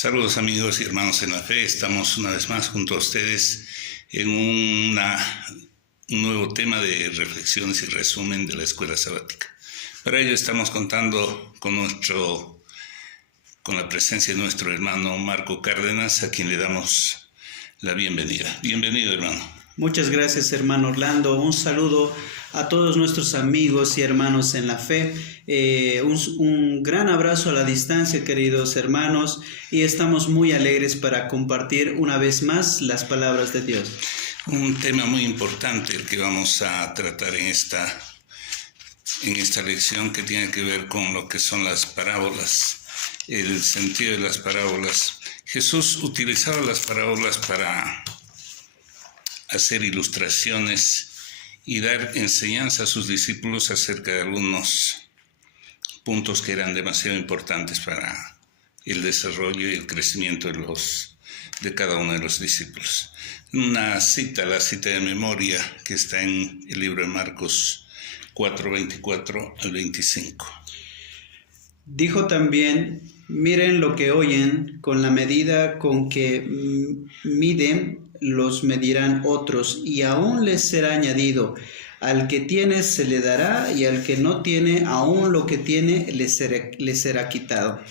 Saludos amigos y hermanos en la fe, estamos una vez más junto a ustedes en un nuevo tema de reflexiones y resumen de la escuela sabática. Para ello estamos contando con la presencia de nuestro hermano Marco Cárdenas, a quien le damos la bienvenida. Bienvenido, hermano. Muchas gracias, hermano Orlando. Un saludo a todos nuestros amigos y hermanos en la fe. Un gran abrazo a la distancia, queridos hermanos, y estamos muy alegres para compartir una vez más las palabras de Dios. Un tema muy importante el que vamos a tratar en esta lección, que tiene que ver con lo que son las parábolas, el sentido de las parábolas. Jesús utilizaba las parábolas para hacer ilustraciones y dar enseñanza a sus discípulos acerca de algunos puntos que eran demasiado importantes para el desarrollo y el crecimiento de cada uno de los discípulos. La cita de memoria que está en el libro de Marcos 4:24 al 25. Dijo también: miren lo que oyen, con la medida con que miden, los medirán otros, y aún les será añadido. Al que tiene se le dará, y al que no tiene, aún lo que tiene le será quitado.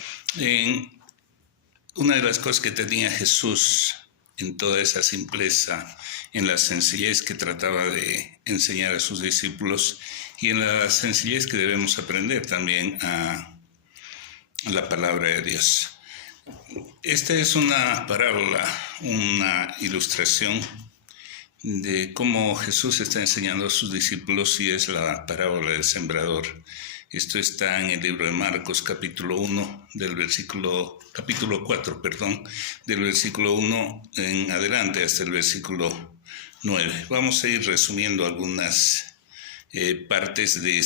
Una de las cosas que tenía Jesús en toda esa simpleza, en la sencillez que trataba de enseñar a sus discípulos, y en la sencillez que debemos aprender también a la palabra de Dios. Esta es una parábola, una ilustración de cómo Jesús está enseñando a sus discípulos, y es la parábola del sembrador. Esto está en el libro de Marcos, capítulo 4, del versículo 1 en adelante hasta el versículo 9. Vamos a ir resumiendo algunas partes de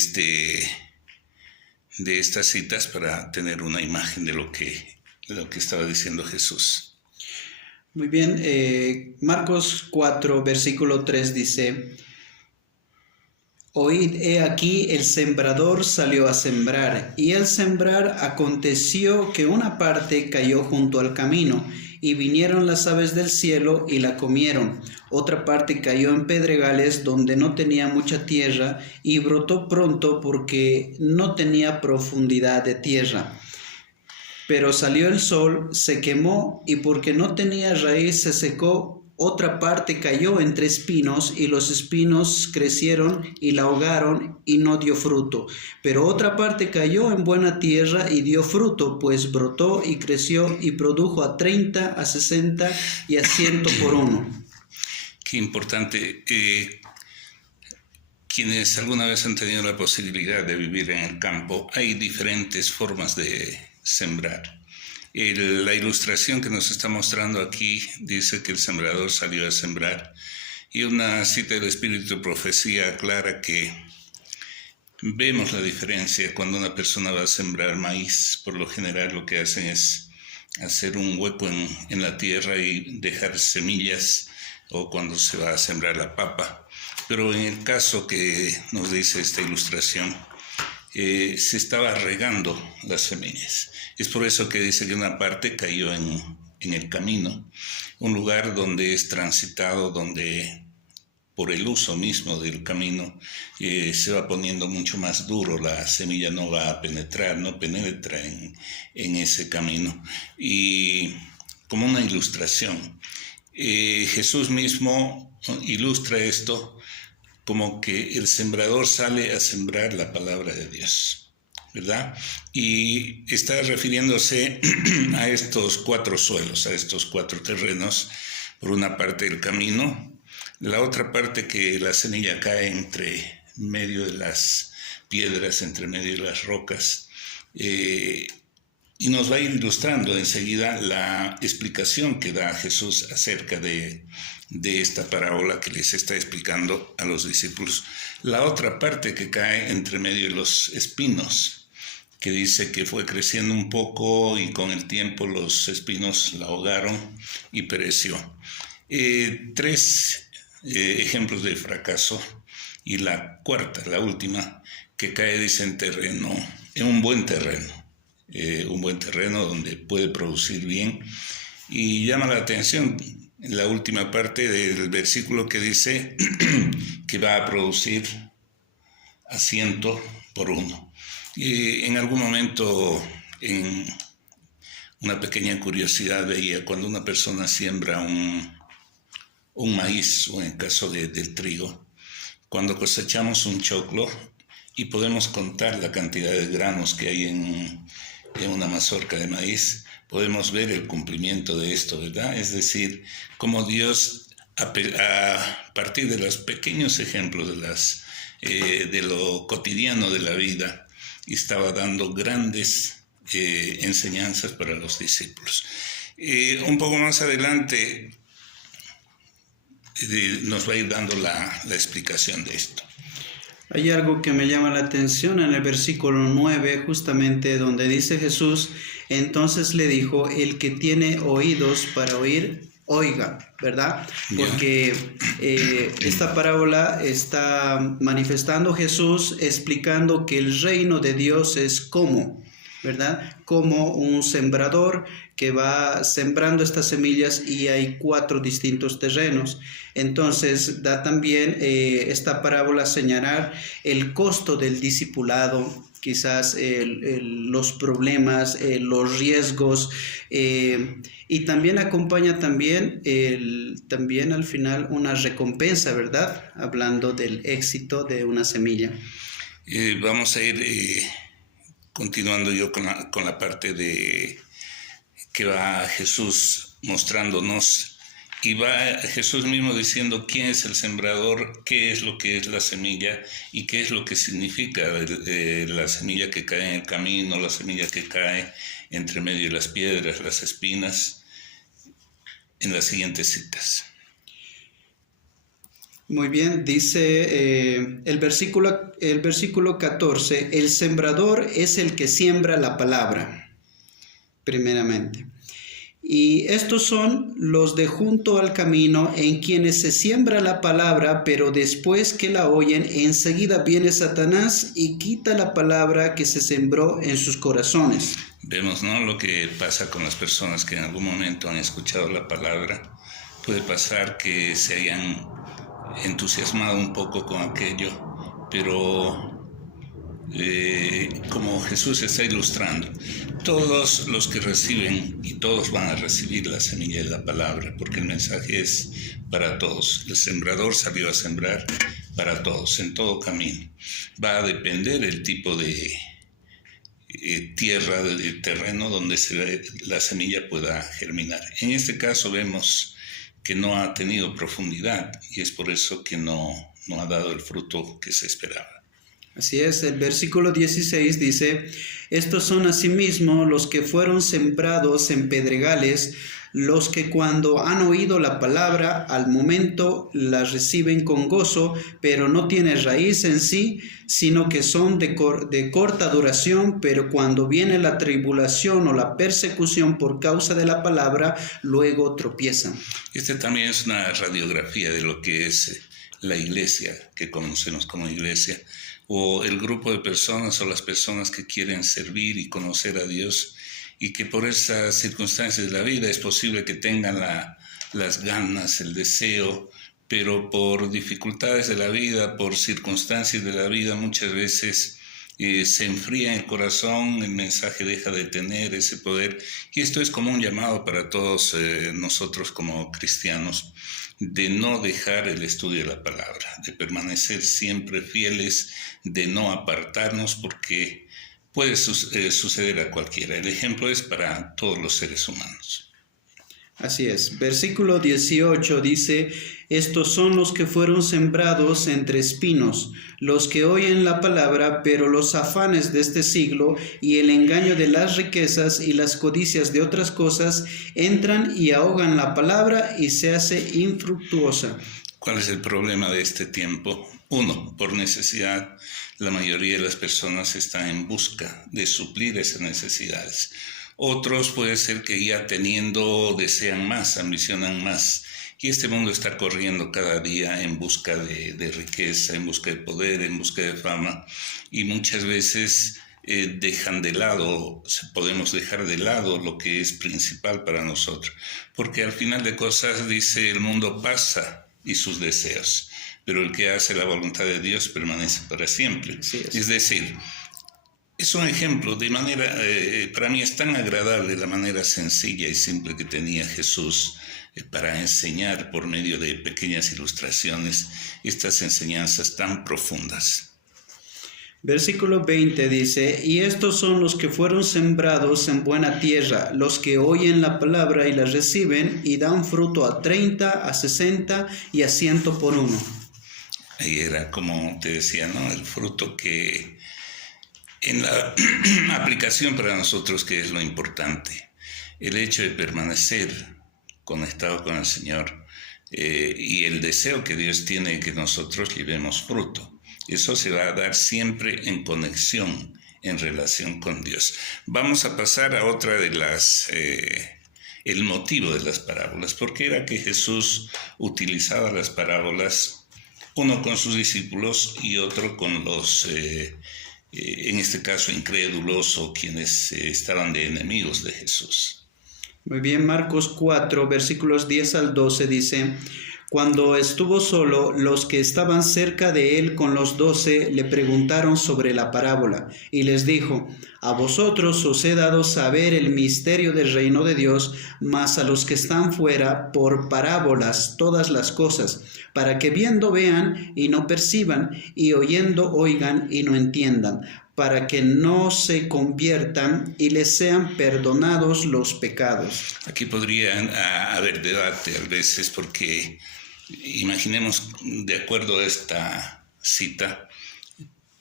estas citas para tener una imagen de lo que estaba diciendo Jesús. Muy bien, Marcos 4, versículo 3 dice: Oíd, he aquí el sembrador salió a sembrar, y al sembrar aconteció que una parte cayó junto al camino, y vinieron las aves del cielo y la comieron. Otra parte cayó en pedregales donde no tenía mucha tierra, y brotó pronto porque no tenía profundidad de tierra. Pero salió el sol, se quemó, y porque no tenía raíz se secó. Otra parte cayó entre espinos, y los espinos crecieron y la ahogaron, y no dio fruto. Pero otra parte cayó en buena tierra y dio fruto, pues brotó y creció y produjo a 30, a 60 y a 100 por uno. Qué importante. Quienes alguna vez han tenido la posibilidad de vivir en el campo, hay diferentes formas de sembrar. La ilustración que nos está mostrando aquí dice que el sembrador salió a sembrar, y una cita del Espíritu de Profecía aclara que vemos la diferencia cuando una persona va a sembrar maíz. Por lo general lo que hacen es hacer un hueco en la tierra y dejar semillas, o cuando se va a sembrar la papa. Pero en el caso que nos dice esta ilustración, se estaba regando las semillas. Es por eso que dice que una parte cayó en el camino, un lugar donde es transitado, donde por el uso mismo del camino se va poniendo mucho más duro, la semilla no va a penetrar, no penetra en ese camino. Y como una ilustración, Jesús mismo ilustra esto como que el sembrador sale a sembrar la palabra de Dios, ¿verdad? Y está refiriéndose a estos 4 suelos, a estos 4 terrenos. Por una parte el camino, la otra parte que la semilla cae entre medio de las piedras, entre medio de las rocas, y nos va a ir ilustrando enseguida la explicación que da Jesús acerca de esta parábola que les está explicando a los discípulos. La otra parte que cae entre medio de los espinos, que dice que fue creciendo un poco y con el tiempo los espinos la ahogaron y pereció. 3 ejemplos de fracaso, y la cuarta, la última, que cae, dice, en un buen terreno. un buen terreno donde puede producir bien. Y llama la atención la última parte del versículo que dice que va a producir a 100 por uno. Y en algún momento, en una pequeña curiosidad, veía cuando una persona siembra un maíz, o en el caso del trigo, cuando cosechamos un choclo y podemos contar la cantidad de granos que hay en una mazorca de maíz, podemos ver el cumplimiento de esto, ¿verdad? Es decir, cómo Dios, a partir de los pequeños ejemplos de lo cotidiano de la vida, estaba dando grandes enseñanzas para los discípulos. Un poco más adelante nos va a ir dando la explicación de esto. Hay algo que me llama la atención en el versículo 9, justamente donde dice Jesús, entonces le dijo, el que tiene oídos para oír, oiga, ¿verdad? Porque esta parábola está manifestando Jesús, explicando que el reino de Dios es como, ¿verdad? Como un sembrador que va sembrando estas semillas y hay 4 distintos terrenos. Entonces da también esta parábola a señalar el costo del discipulado, quizás los problemas, los riesgos, y también acompaña también al final una recompensa, ¿verdad? Hablando del éxito de una semilla. Vamos a ir continuando yo con la parte de que va Jesús mostrándonos, y va Jesús mismo diciendo quién es el sembrador, qué es lo que es la semilla y qué es lo que significa la semilla que cae en el camino, la semilla que cae entre medio de las piedras, las espinas, en las siguientes citas. Muy bien, dice el versículo 14, el sembrador es el que siembra la palabra, primeramente. Y estos son los de junto al camino, en quienes se siembra la palabra, pero después que la oyen, enseguida viene Satanás y quita la palabra que se sembró en sus corazones. Vemos, ¿no?, lo que pasa con las personas que en algún momento han escuchado la palabra. Puede pasar que se hayan entusiasmado un poco con aquello, pero como Jesús está ilustrando, todos los que reciben, y todos van a recibir la semilla de la palabra, porque el mensaje es para todos. El sembrador salió a sembrar para todos, en todo camino. Va a depender el tipo de tierra, de terreno donde la semilla pueda germinar. En este caso vemos que no ha tenido profundidad y es por eso que no ha dado el fruto que se esperaba. Así es, el versículo 16 dice, estos son asimismo los que fueron sembrados en pedregales, los que cuando han oído la palabra, al momento la reciben con gozo, pero no tienen raíz en sí, sino que son de corta duración, pero cuando viene la tribulación o la persecución por causa de la palabra, luego tropiezan. Este también es una radiografía de lo que es la iglesia, que conocemos como iglesia, o el grupo de personas o las personas que quieren servir y conocer a Dios, y que por esas circunstancias de la vida es posible que tengan las ganas, el deseo, pero por dificultades de la vida, por circunstancias de la vida, muchas veces se enfría el corazón, el mensaje deja de tener ese poder, y esto es como un llamado para todos nosotros como cristianos, de no dejar el estudio de la palabra, de permanecer siempre fieles, de no apartarnos, porque puede suceder a cualquiera. El ejemplo es para todos los seres humanos. Así es. Versículo 18 dice, estos son los que fueron sembrados entre espinos, los que oyen la palabra, pero los afanes de este siglo y el engaño de las riquezas y las codicias de otras cosas entran y ahogan la palabra y se hace infructuosa. ¿Cuál es el problema de este tiempo? Uno, por necesidad, la mayoría de las personas están en busca de suplir esas necesidades. Otros puede ser que ya teniendo desean más, ambicionan más. Y este mundo está corriendo cada día en busca de riqueza, en busca de poder, en busca de fama. Y muchas veces dejan de lado, podemos dejar de lado lo que es principal para nosotros. Porque al final de cosas dice, el mundo pasa y sus deseos, pero el que hace la voluntad de Dios permanece para siempre. Es decir, es un ejemplo de manera, para mí es tan agradable la manera sencilla y simple que tenía Jesús para enseñar por medio de pequeñas ilustraciones estas enseñanzas tan profundas. Versículo 20 dice, y estos son los que fueron sembrados en buena tierra, los que oyen la palabra y la reciben y dan fruto a 30, a 60 y a 100 por uno. Ahí era como te decía, ¿no? El fruto que en la aplicación para nosotros, que es lo importante, el hecho de permanecer conectado con el Señor y el deseo que Dios tiene que nosotros llevemos fruto. Eso se va a dar siempre en conexión, en relación con Dios. Vamos a pasar a otra de las, el motivo de las parábolas, porque era que Jesús utilizaba las parábolas, uno con sus discípulos y otro con los, en este caso, incrédulos o quienes estaban de enemigos de Jesús. Muy bien, Marcos 4, versículos 10 al 12 dice, cuando estuvo solo, los que estaban cerca de él con los 12 le preguntaron sobre la parábola, y les dijo, a vosotros os he dado saber el misterio del reino de Dios, mas a los que están fuera, por parábolas todas las cosas, para que viendo vean y no perciban, y oyendo oigan y no entiendan, para que no se conviertan y les sean perdonados los pecados. Aquí podría haber debate a veces porque imaginemos, de acuerdo a esta cita,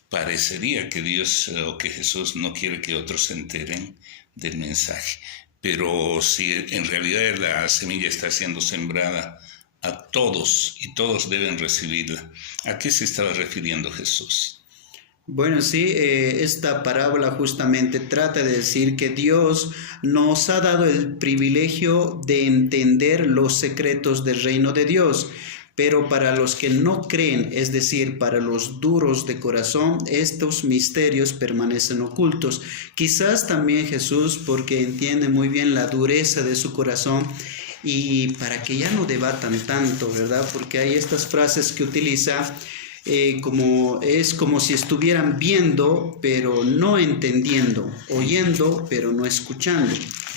parecería que Dios o que Jesús no quiere que otros se enteren del mensaje. Pero si en realidad la semilla está siendo sembrada a todos y todos deben recibirla, ¿a qué se estaba refiriendo Jesús? Bueno, sí, esta parábola justamente trata de decir que Dios nos ha dado el privilegio de entender los secretos del reino de Dios, pero para los que no creen, es decir, para los duros de corazón, estos misterios permanecen ocultos. Quizás también Jesús, porque entiende muy bien la dureza de su corazón, y para que ya no debatan tanto, ¿verdad? Porque hay estas frases que utiliza, como si estuvieran viendo pero no entendiendo, oyendo pero no escuchando.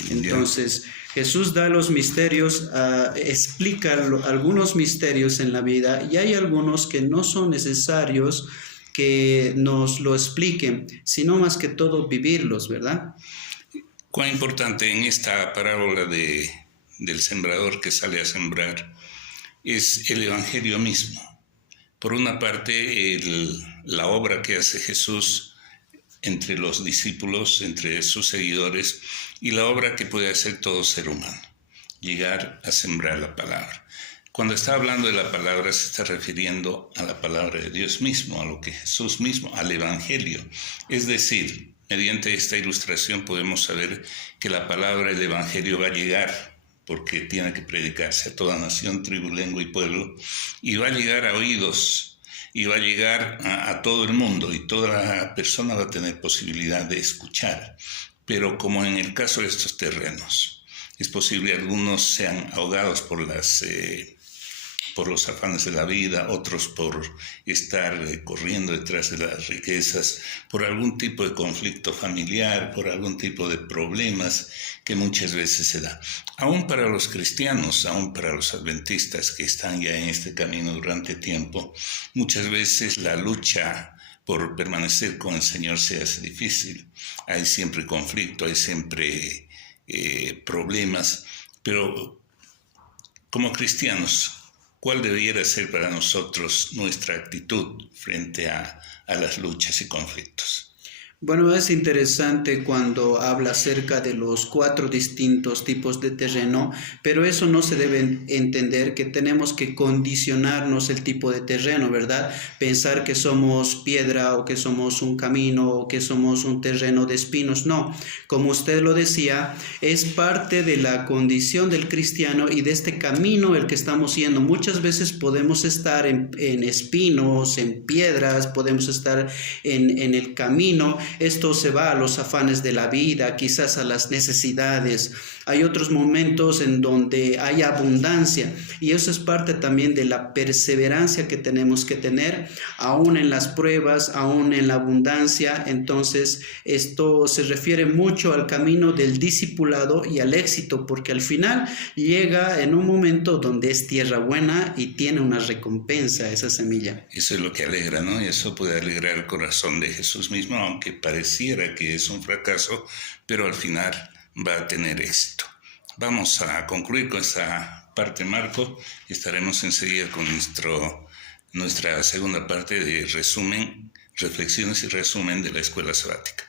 Entonces Jesús da los misterios, explica algunos misterios en la vida, y hay algunos que no son necesarios que nos lo expliquen, sino más que todo vivirlos, ¿verdad? Cuán importante en esta parábola del sembrador que sale a sembrar es el evangelio mismo. Por una parte, la obra que hace Jesús entre los discípulos, entre sus seguidores, y la obra que puede hacer todo ser humano, llegar a sembrar la palabra. Cuando está hablando de la palabra, se está refiriendo a la palabra de Dios mismo, a lo que Jesús mismo, al evangelio. Es decir, mediante esta ilustración podemos saber que la palabra del evangelio va a llegar, porque tiene que predicarse a toda nación, tribu, lengua y pueblo, y va a llegar a oídos, y va a llegar a todo el mundo, y toda persona va a tener posibilidad de escuchar. Pero como en el caso de estos terrenos, es posible algunos sean ahogados por los afanes de la vida, otros por estar corriendo detrás de las riquezas, por algún tipo de conflicto familiar, por algún tipo de problemas que muchas veces se da. Aún para los cristianos, aún para los adventistas que están ya en este camino durante tiempo, muchas veces la lucha por permanecer con el Señor se hace difícil. Hay siempre conflicto, hay siempre problemas, pero como cristianos, ¿cuál debiera ser para nosotros nuestra actitud frente a las luchas y conflictos? Bueno, es interesante cuando habla acerca de los 4 distintos tipos de terreno, pero eso no se debe entender que tenemos que condicionarnos el tipo de terreno, ¿verdad? Pensar que somos piedra o que somos un camino o que somos un terreno de espinos, no. Como usted lo decía, es parte de la condición del cristiano y de este camino el que estamos yendo. Muchas veces podemos estar en espinos, en piedras, podemos estar en el camino, esto se va a los afanes de la vida, quizás a las necesidades. Hay otros momentos en donde hay abundancia y eso es parte también de la perseverancia que tenemos que tener, aún en las pruebas, aún en la abundancia. Entonces, esto se refiere mucho al camino del discipulado y al éxito, porque al final llega en un momento donde es tierra buena y tiene una recompensa esa semilla. Eso es lo que alegra, ¿no? Y eso puede alegrar el corazón de Jesús mismo, aunque pareciera que es un fracaso, pero al final va a tener éxito. Vamos a concluir con esta parte, Marco, y estaremos enseguida con nuestra segunda parte de resumen, reflexiones y resumen de la escuela sabática.